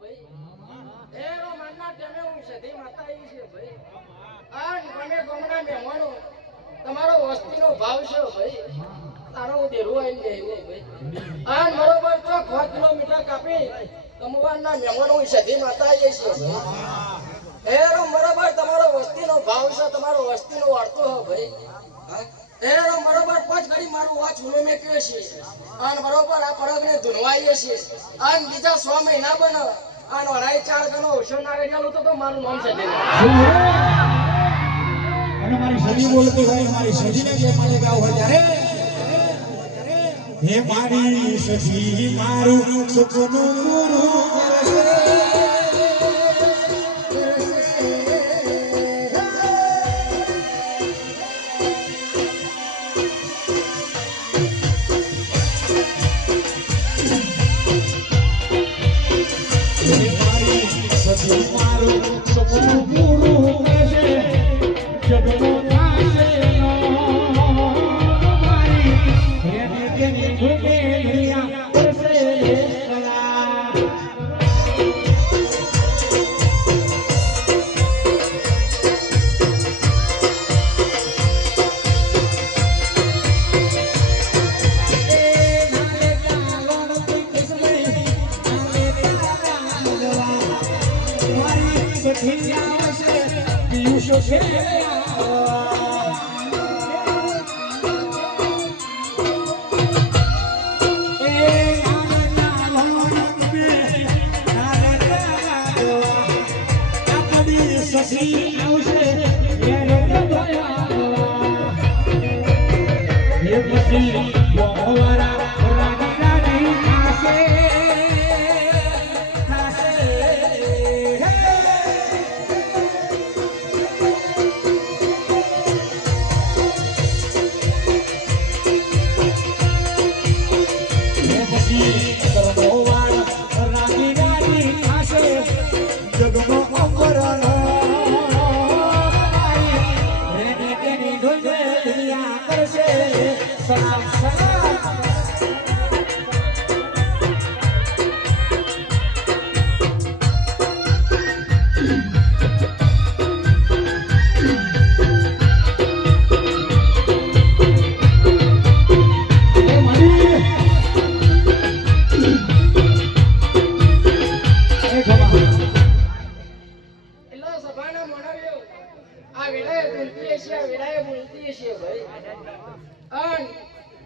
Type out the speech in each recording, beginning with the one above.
ભાઈ એરો માનના ટેમે હું સધી માતા આવી છે ભાઈ આન ગમે ગમના મહેમાનો તમારો વસ્તીનો ભાવ છે ભાઈ તારો દેરું આઈ લેવો ભાઈ આન બરોબર તો 5 કિલોમીટર કાપી કમવાના મહેમાનો હું સધી માતા આવી છે ભાઈ એરો બરોબર તમારો વસ્તીનો ભાવ છે તમારો વસ્તીનો વાર્તો હો ભાઈ એનો બરોબર 5 ઘડી મારું વાચ હુનો મેક્યો છે અને બરોબર આ પડગને ધુનવાઈએ છે અને બીજા 6 મહિના બન અને વરાઈ 4 ગનો ઓશો નારે ચાલુ તો મારું નામ છે અને મારી સજી બોલતી હોય મારી સજીને જે મને ગાવ હોય ત્યારે હે મારી સજી મારું સપનું પૂરું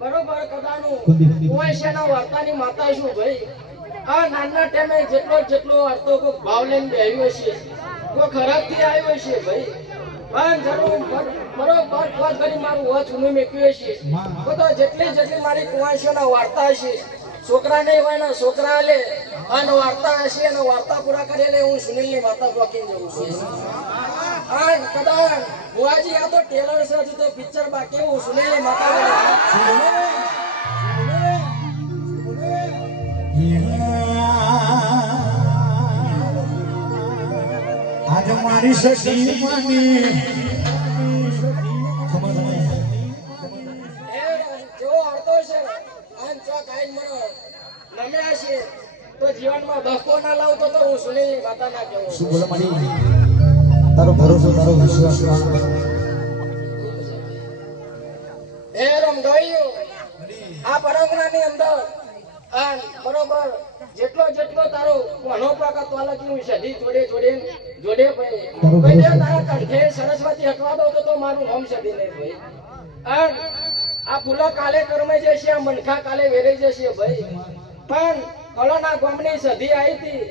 બરોબર કદાનું ઓયશેના વાર્તાની માતા છું ભાઈ આ નાના ટાઈમે જેટલો અર્થો કો ભાવ લઈને બેહ્યો છે કો ખરાબ થી આવ્યો છે ભાઈ પણ જરૂર બરોબર વાત કરી મારું વાચ હું મેક્યો છે તો જેટલી મારી કુવાશોના વાર્તા છે છોકરા નહીં હોય ને છોકરા લે અને વાર્તા હશે અને વાર્તા પૂરા કરીને હું સુનિલની માતા પોકી જઉં છું અને કદાચ બુઆજી આ તો ટેલર છે તો પિક્ચર બાકી હું સુનિલની માતા आज हमारी सखी मानी જો અર્થો છે આન ચો કાઈ મને નમ્યા છે તો જીવનમાં ધક્કો ના લાવતો તો હું સુનિલની માતા ના કહેવું શું બોલો મારી તારો ભરોસો તારો વિશ્વાસ એ રમ ગયો આ પરંપરાની અંદર આન બરોબર જેટલો તારો કોનો પ્રકાત વાલા હું સધી જોડે ભાઈ તારા કંઠે સરસ્વતી હટવા દો તો મારું નામ સધી નહીં ભાઈ આન આ ફૂલો કાલે કર્મે જશે આ મનખા કાલે વેરાઈ જશે ભાઈ પણ કલોના ગામની સધી આવી હતી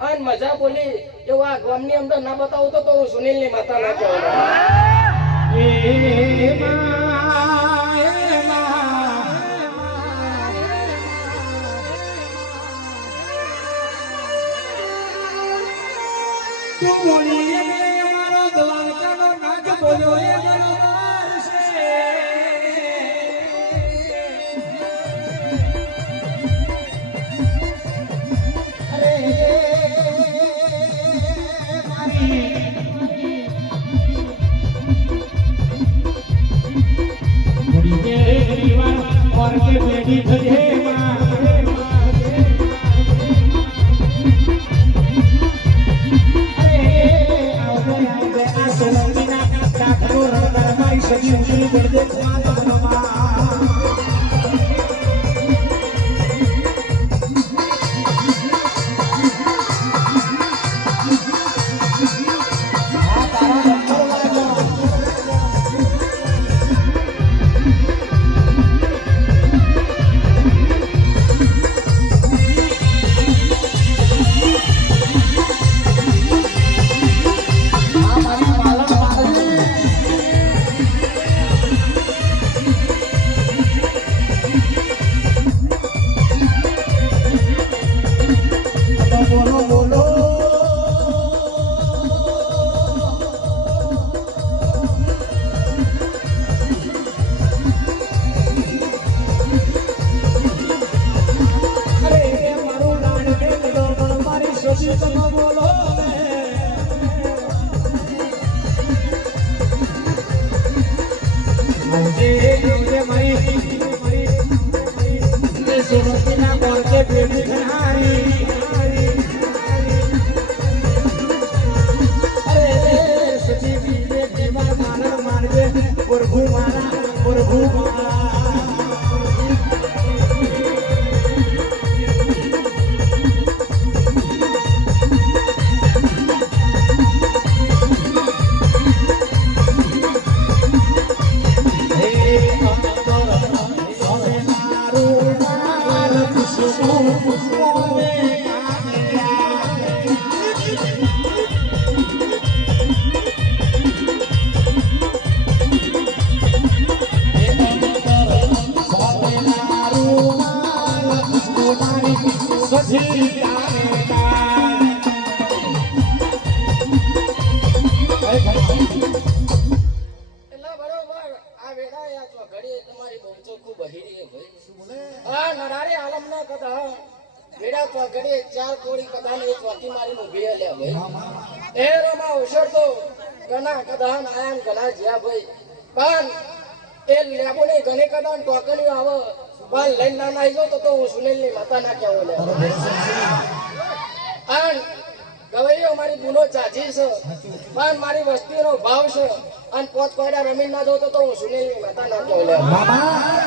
અને મજા બોલી એવું આ ગામની અંદર ના બતાવું તો હું સુનિલની માતા ના કહેવાય તું બોલી મારો દ્વારકાનો નાચ બોલ્યો એ ગરબાર છે અરે મારી બોલી કે દીવાન ઓર કે બેડી થજે માં સખી ઉતરી પડદે માતમમાં આ તારા નંબર વાળો આ મારી પાલન મારવી બોલો બોલો અરે મારું લાડ કે કદો પણ મારી શોષી તમે બોલો ને આવજે મારી સુરતીના બોલકે ભેટી ખનારી અરે સજી બીજે દીવાર માનર માનજે પ્રભુ મારા હે અંતર હવે મારું માર ખુશબુ ખુશબુને એટલે બરોબર આ વેડા યા તો ઘડી તમારી બહુ ચોખ્ખું બહેરી હે ભાઈ આ નરારી આલમ ના કદા વેડા તો ઘડી ચાર કોડી કદા ને એક વાકી મારી નું બે લે ભાઈ એ રોમાં ઉછળ તો ઘણા કદા આયાન ઘણા જ્યા ભાઈ પણ એ લેબો ને ઘણી કદા ટોકની આવે પણ લઈને ના નાઈ જો તો હું સુનિલ ની માતા ના કેવો લે અને ગવૈયો મારી ગુનો ચાજી છે પણ મારી વસ્તીનો ભાવ છે અને પોત કોયડા રમીન ના જોતો તો હું સુનિલ ની માતા ના કેવો લે મામા